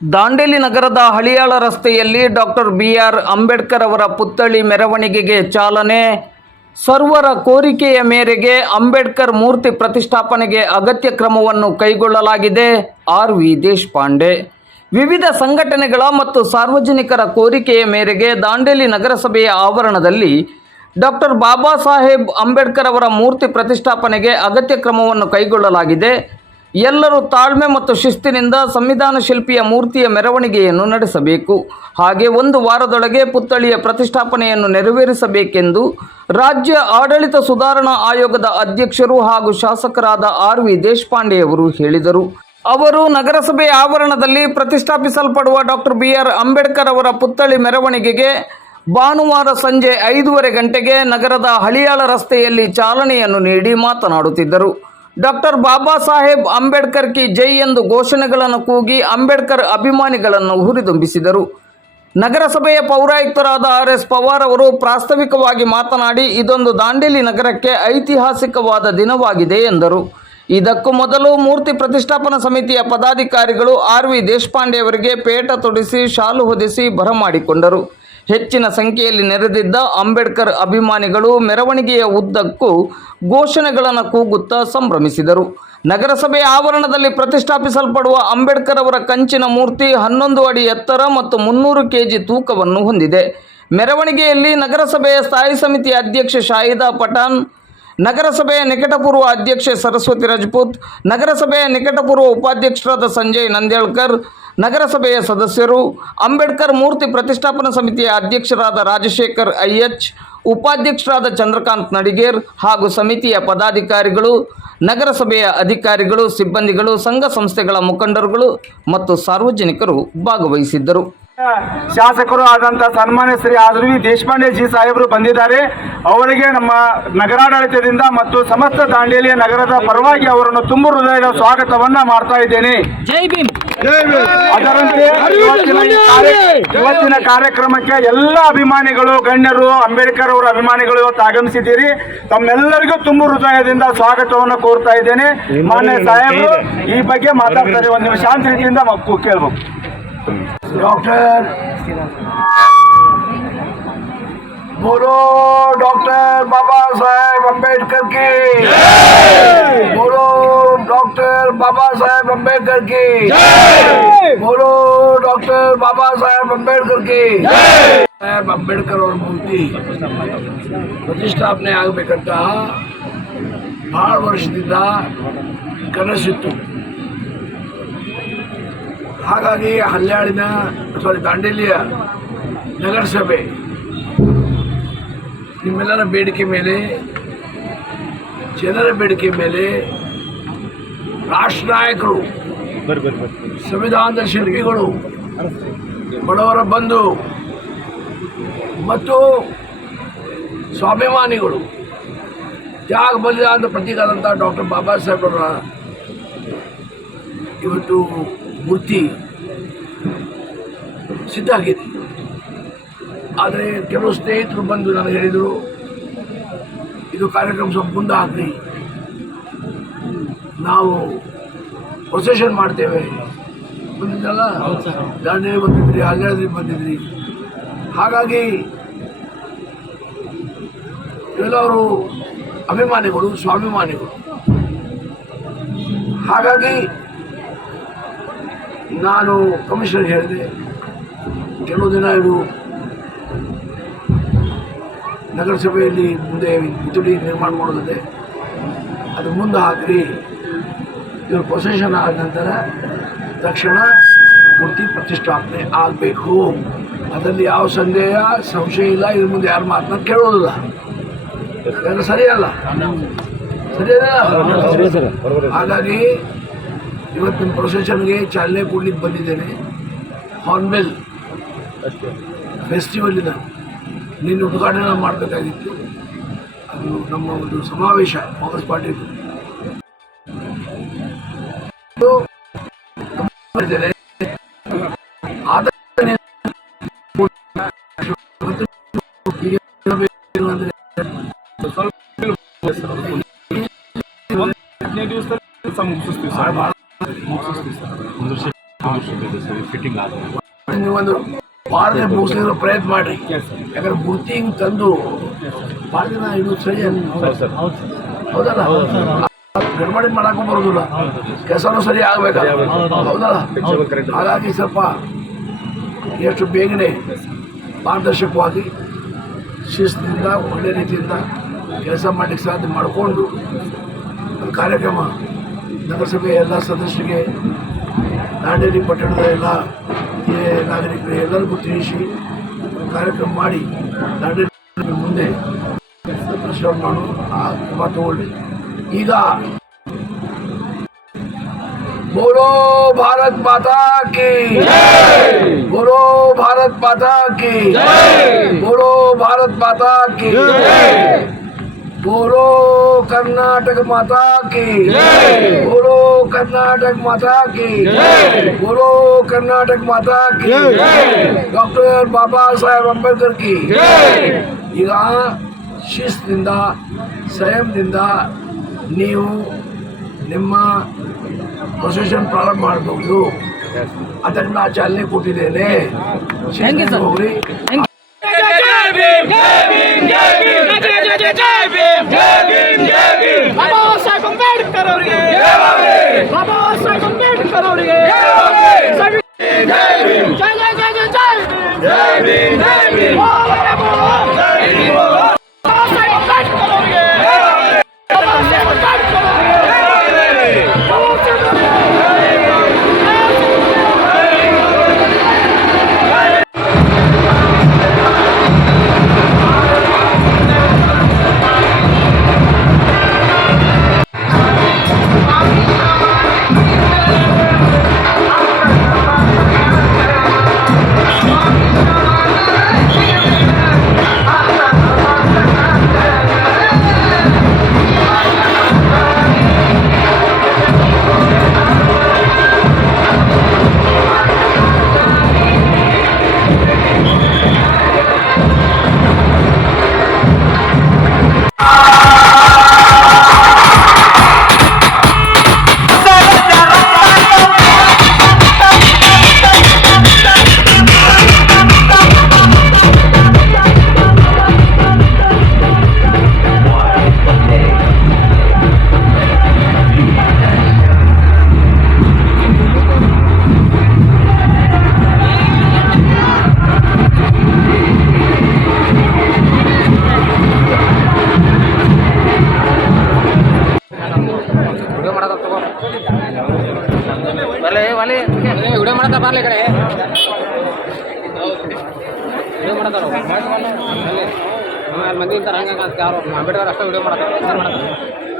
ದಾಂಡೇಲಿ ನಗರದ ಹಳಿಯಾಳ ರಸ್ತೆಯಲ್ಲಿ doctor B R Ambedkar ಅವರ ಪುತ್ಥಳಿ ಮೆರವಣಿಗೆಗೆ ಚಾಲನೆ. ಸರ್ವರ ಕೋರಿಕೆಯ ಮೇರೆಗೆ ಅಂಬೇಡ್ಕರ್ ಮೂರ್ತಿ ಪ್ರತಿಷ್ಠಾಪನೆಗೆ ಅಗತ್ಯ ಕ್ರಮವನ್ನು ಕೈಗೊಳ್ಳಲಾಗಿದೆ. R V Deshpande. ವಿವಿಧ ಸಂಘಟನೆಗಳ ಮತ್ತು ಸಾರ್ವಜನಿಕರ ಕೋರಿಕೆಯ ಮೇರೆಗೆ ದಾಂಡೇಲಿ ನಗರಸಭೆಯ ಆವರಣದಲ್ಲಿ ಡಾಕ್ಟರ್ ಬಾಬಾ ಸಾಹೇಬ್ ಅಂಬೇಡ್ಕರ್ ಅವರ ಮೂರ್ತಿ ಪ್ರತಿಷ್ಠಾಪನೆಗೆ ಅಗತ್ಯ ಕ್ರಮವನ್ನು ಕೈಗೊಳ್ಳಲಾಗಿದೆ. ಎಲ್ಲರೂ ತಾಳ್ಮೆ ಮತ್ತು ಶಿಸ್ತಿನಿಂದ ಸಂವಿಧಾನ ಶಿಲ್ಪಿಯ ಮೂರ್ತಿಯ ಮೆರವಣಿಗೆಯನ್ನು ನಡೆಸಬೇಕು. ಹಾಗೆ ಒಂದು ವಾರದೊಳಗೆ ಪುತ್ಥಳಿಯ ಪ್ರತಿಷ್ಠಾಪನೆಯನ್ನು ನೆರವೇರಿಸಬೇಕೆಂದು ರಾಜ್ಯ ಆಡಳಿತ ಸುಧಾರಣಾ ಆಯೋಗದ ಅಧ್ಯಕ್ಷರು ಹಾಗೂ ಶಾಸಕರಾದ ಆರ್ ವಿ ದೇಶಪಾಂಡೆಯವರು ಹೇಳಿದರು. ಅವರು ನಗರಸಭೆ ಆವರಣದಲ್ಲಿ ಪ್ರತಿಷ್ಠಾಪಿಸಲ್ಪಡುವ ಡಾಕ್ಟರ್ ಬಿ ಆರ್ ಅಂಬೇಡ್ಕರ್ ಅವರ ಪುತ್ಥಳಿ ಮೆರವಣಿಗೆಗೆ ಭಾನುವಾರ ಸಂಜೆ ಐದೂವರೆ ಗಂಟೆಗೆ ನಗರದ ಹಳಿಯಾಳ ರಸ್ತೆಯಲ್ಲಿ ಚಾಲನೆಯನ್ನು ನೀಡಿ ಮಾತನಾಡುತ್ತಿದ್ದರು. ಡಾಕ್ಟರ್ ಬಾಬಾ ಸಾಹೇಬ್ ಅಂಬೇಡ್ಕರ್ ಕಿ ಜೈ ಎಂದು ಘೋಷಣೆಗಳನ್ನು ಕೂಗಿ ಅಂಬೇಡ್ಕರ್ ಅಭಿಮಾನಿಗಳನ್ನು ಹುರಿದುಂಬಿಸಿದರು. ನಗರಸಭೆಯ ಪೌರಾಯುಕ್ತರಾದ ಆರ್ ಎಸ್ ಪವಾರ್ ಅವರು ಪ್ರಾಸ್ತಾವಿಕವಾಗಿ ಮಾತನಾಡಿ, ಇದೊಂದು ದಾಂಡೇಲಿ ನಗರಕ್ಕೆ ಐತಿಹಾಸಿಕವಾದ ದಿನವಾಗಿದೆ ಎಂದರು. ಇದಕ್ಕೂ ಮೊದಲು ಮೂರ್ತಿ ಪ್ರತಿಷ್ಠಾಪನಾ ಸಮಿತಿಯ ಪದಾಧಿಕಾರಿಗಳು ಆರ್ ವಿ ದೇಶಪಾಂಡೆ ಅವರಿಗೆ ಪೇಟ ತೊಡಿಸಿ, ಶಾಲು ಹೊದಿಸಿ, ಬರಮಾಡಿಕೊಂಡರು. ಹೆಚ್ಚಿನ ಸಂಖ್ಯೆಯಲ್ಲಿ ನೆರೆದಿದ್ದ ಅಂಬೇಡ್ಕರ್ ಅಭಿಮಾನಿಗಳು ಮೆರವಣಿಗೆಯ ಉದ್ದಕ್ಕೂ ಘೋಷಣೆಗಳನ್ನು ಕೂಗುತ್ತಾ ಸಂಭ್ರಮಿಸಿದರು. ನಗರಸಭೆ ಆವರಣದಲ್ಲಿ ಪ್ರತಿಷ್ಠಾಪಿಸಲ್ಪಡುವ ಅಂಬೇಡ್ಕರ್ ಅವರ ಕಂಚಿನ ಮೂರ್ತಿ ಹನ್ನೊಂದು ಅಡಿ ಎತ್ತರ ಮತ್ತು ಮುನ್ನೂರು ಕೆಜಿ ತೂಕವನ್ನು ಹೊಂದಿದೆ. ಮೆರವಣಿಗೆಯಲ್ಲಿ ನಗರಸಭೆಯ ಸ್ಥಾಯಿ ಸಮಿತಿ ಅಧ್ಯಕ್ಷೆ ಶಾಹಿದಾ ಪಠಾಣ್ ನಗರಸಭೆಯ ನಿಕಟಪೂರ್ವ ಅಧ್ಯಕ್ಷೆ ಸರಸ್ವತಿ ರಜಪೂತ್, ನಗರಸಭೆಯ ನಿಕಟಪೂರ್ವ ಉಪಾಧ್ಯಕ್ಷರಾದ ಸಂಜಯ್ ನಂದೇಳ್ಕರ್ ನಗರಸಭೆಯ ಸದಸ್ಯರು, ಅಂಬೇಡ್ಕರ್ ಮೂರ್ತಿ ಪ್ರತಿಷ್ಠಾಪನಾ ಸಮಿತಿಯ ಅಧ್ಯಕ್ಷರಾದ ರಾಜಶೇಖರ್ ಐಎಚ್, ಉಪಾಧ್ಯಕ್ಷರಾದ ಚಂದ್ರಕಾಂತ್ ನಡಿಗೇರ್ ಹಾಗೂ ಸಮಿತಿಯ ಪದಾಧಿಕಾರಿಗಳು, ನಗರಸಭೆಯ ಅಧಿಕಾರಿಗಳು, ಸಿಬ್ಬಂದಿಗಳು, ಸಂಘ ಸಂಸ್ಥೆಗಳ ಮುಖಂಡರುಗಳು ಮತ್ತು ಸಾರ್ವಜನಿಕರು ಭಾಗವಹಿಸಿದ್ದರು. ಶಾಸಕರು ಆದಂತ ಸನ್ಮಾನ್ಯ ಶ್ರೀ ಆದ್ರವಿ ದೇಶಪಾಂಡೆ ಜಿ ಸಾಹೇಬರು ಬಂದಿದ್ದಾರೆ. ಅವರಿಗೆ ನಮ್ಮ ನಗರಾಡಳಿತದಿಂದ ಮತ್ತು ಸಮಸ್ತ ದಾಂಡೇಲಿಯ ನಗರದ ಪರವಾಗಿ ಅವರನ್ನು ತುಂಬು ಹೃದಯದ ಸ್ವಾಗತವನ್ನ ಮಾಡ್ತಾ ಇದ್ದೇನೆ. ಅದರಂತೆ ಇವತ್ತಿನ ಕಾರ್ಯಕ್ರಮಕ್ಕೆ ಎಲ್ಲ ಅಭಿಮಾನಿಗಳು ಗಣ್ಯರು ಅಂಬೇಡ್ಕರ್ ಅವರ ಅಭಿಮಾನಿಗಳು ಇವತ್ತು ಆಗಮಿಸಿದ್ದೀರಿ. ತಮ್ಮೆಲ್ಲರಿಗೂ ತುಂಬು ಹೃದಯದಿಂದ ಸ್ವಾಗತವನ್ನು ಕೋರ್ತಾ ಇದ್ದೇನೆ. ಮಾನ್ಯ ಸಾಹೇಬರು ಈ ಬಗ್ಗೆ ಮಾತಾಡ್ತಾರೆ. ಒಂದು ನಿಮಿಷ ಶಾಂತ ರೀತಿಯಿಂದ ಮಕ್ಕಳು ಕೇಳ್ಬೇಕು. डॉक्टर बोलो डॉक्टर बाबा साहेब अम्बेडकर की बोलो डॉक्टर बाबा साहेब अम्बेडकर की बोलो डॉक्टर बाबा साहेब अम्बेडकर की ಸಾಹೇಬ್ ಅಂಬೇಡ್ಕರ್ ಅವ್ರ ಮೂರ್ತಿ ಪ್ರತಿಷ್ಠಾಪನೆ ಆಗಬೇಕಂತ ಭಾಳ ವರ್ಷದಿಂದ ಕನಸಿತ್ತು ಹಾಗಾಗಿ ಹಲ್ಯಾಳಿನ ಸಾರಿ ದಾಂಡೇಲಿಯ ನಗರಸಭೆ ನಿಮ್ಮೆಲ್ಲರ ಬೇಡಿಕೆ ಮೇಲೆ ಜನರ ಬೇಡಿಕೆ ಮೇಲೆ ರಾಷ್ಟ್ರ ನಾಯಕರು ಸಂವಿಧಾನದ ಶಿಲ್ಪಿಗಳು ಬಡವರ ಬಂಧು ಮತ್ತು ಸ್ವಾಭಿಮಾನಿಗಳು ತ್ಯಾಗ ಬಲಿದಾನದ ಪ್ರತೀಕಾದಂಥ ಡಾಕ್ಟರ್ ಬಾಬಾ ಸಾಹೇಬ್ರ ಇವತ್ತು ಮೂರ್ತಿ ಸಿದ್ಧ ಆಗಿದೆ. ಆದರೆ ಕೆಲವು ಸ್ನೇಹಿತರು ಬಂದು ನನಗೆ ಹೇಳಿದರು ಇದು ಕಾರ್ಯಕ್ರಮ ಸ್ವಲ್ಪ ಮುಂದೆ ನಾವು ಪ್ರೊಸೆಷನ್ ಮಾಡ್ತೇವೆ. ಬಂದಿದ್ದಲ್ಲ? ದಾಂಡೇಲಿ ಬಂದಿದ್ರಿ ಹಲ್ಯಾದ್ರಿ ಬಂದಿದ್ರಿ. ಹಾಗಾಗಿ ಎಲ್ಲವರು ಅಭಿಮಾನಿಗಳು ಸ್ವಾಭಿಮಾನಿಗಳು. ಹಾಗಾಗಿ ನಾನು ಕಮಿಷನರ್ ಹೇಳಿದೆ. ಕೆಲವು ದಿನ ಇದು ನಗರಸಭೆಯಲ್ಲಿ ಮುಂದೆ ಇತುಡಿ ನಿರ್ಮಾಣ ಮಾಡೋದಿದೆ ಅದು ಮುಂದೆ ಹಾಕಿರಿ. ಇವರು ಪೊಸೆಷನ್ ಆದ ನಂತರ ತಕ್ಷಣ ಮೂರ್ತಿ ಪ್ರತಿಷ್ಠಾಪನೆ ಆಗಬೇಕು. ಅದರಲ್ಲಿ ಯಾವ ಸಂದೇಹ ಸಂಶಯ ಇಲ್ಲ. ಇದ್ರ ಮುಂದೆ ಯಾರು ಮಾತನ್ನ ಕೇಳೋದಿಲ್ಲ. ಯಾಕಂದ್ರೆ ಸರಿಯಲ್ಲ. ಸರಿಯಲ್ಲ. ಹಾಗಾಗಿ ಇವತ್ತಿನ ಪ್ರೊಸೆಷನ್ಗೆ ಚಾಲನೆ ಕೊಡ್ಲಿಕ್ಕೆ ಬಂದಿದ್ದೇನೆ. ಹಾರ್ನ್ಬೆಲ್ ಫೆಸ್ಟಿವಲಿನ ನಿನ್ನ ಉದ್ಘಾಟನೆ ಮಾಡಬೇಕಾಗಿತ್ತು. ಅದು ನಮ್ಮ ಒಂದು ಸಮಾವೇಶ ಕಾಂಗ್ರೆಸ್ ಪಾರ್ಟಿದು. ಸ್ವಲ್ಪ ಹದಿನೈದು ದಿವಸ ಮುಗಿಸ್ತೀವಿ ಸರ್. ಫಿಟ್ಟಿಂಗ್ ನೀವೊಂದು ಬಾರದೆ ಮುಗಿಸಿದ್ರು ಪ್ರಯತ್ನ ಮಾಡಿ ಯಾಕಂದ್ರೆ ಮೂರ್ತಿ ಹಿಂಗ್ ತಂದು ಭಾಳ ಇದು ಸರಿ ಹೌದಲ್ಲ? ಗಡ್ಬಡಿ ಮಾಡಕ್ಕೂ ಬರೋದಿಲ್ಲ ಕೆಲಸನೂ ಸರಿ ಆಗ್ಬೇಕು ಹೌದಲ್ಲ? ಹಾಗಾಗಿ ಸ್ವಲ್ಪ ಎಷ್ಟು ಬೇಗನೆ ಪಾರದರ್ಶಕವಾಗಿ ಶಿಸ್ತಿನಿಂದ, ಒಳ್ಳೆ ರೀತಿಯಿಂದ ಕೆಲಸ ಮಾಡಲಿಕ್ಕೆ ಸಾಧ್ಯ ಮಾಡಿಕೊಂಡು ಕಾರ್ಯಕ್ರಮ ನಗರಸಭೆ ಎಲ್ಲ ಸದಸ್ಯರಿಗೆ ದಾಂಡೇಲಿ ಪಟ್ಟಣದ ಎಲ್ಲ ಹಿರಿಯ ನಾಗರಿಕರಿಗೆ ಎಲ್ಲರಿಗೂ ತಿಳಿಸಿ ಕಾರ್ಯಕ್ರಮ ಮಾಡಿ ದಾಂಡೇಲಿ ಮುಂದೆ ಪ್ರಶ್ನೆ ಮಾಡು. ಆ ಕ್ರಮ ತಗೊಳ್ಳಿ. ಈಗ ಬೋಲೋ ಭಾರತ್ ಮಾತಾ ಕಿ ಬೋಲೋ ಭಾರತ್ ಮಾತಾ ಕಿ ಬೋಲೋ ಭಾರತ್ ಮಾತಾ ಕಿ बोलो कर्नाटक माता की बोलो कर्नाटक माता की बोलो कर्नाटक माता की डॉक्टर बाबा साहेब अंबेडकर की ಈಗ ಶಿಸ್ತಿನಿಂದ ಸಂಯಮದಿಂದ ನೀವು ನಿಮ್ಮ ಪ್ರೊಸೆಷನ್ ಪ್ರಾರಂಭ ಮಾಡಬಹುದು ಅದಕ್ಕೆ ನಾ ಚಾಲನೆ ಕೊಟ್ಟಿದ್ದೇನೆ ಹೋಗ್ರಿ ಬಾಬಾ ಸಾಹೇಬ್ ಅಂಬೇಡ್ಕರ್ ಅವರಿಗೆ ಬಾಬಾ ಸಾಹೇಬ್ ಅಂಬೇಡ್ಕರ್ ಅವರಿಗೆ ಜೈ ಜೈ ಜೈ ಜೈ ಜೈ ಬಾಬಾ ವಿಡಿಯೋ ಮಾಡತ್ತಾರ ಮಂದಿ ಇರ್ತಾರೆ ಹಂಗೆ ಯಾರು ಅಂಬೇಡ್ಕರ್ ಅಷ್ಟೇ ವಿಡಿಯೋ ಮಾಡತ್ತಾರ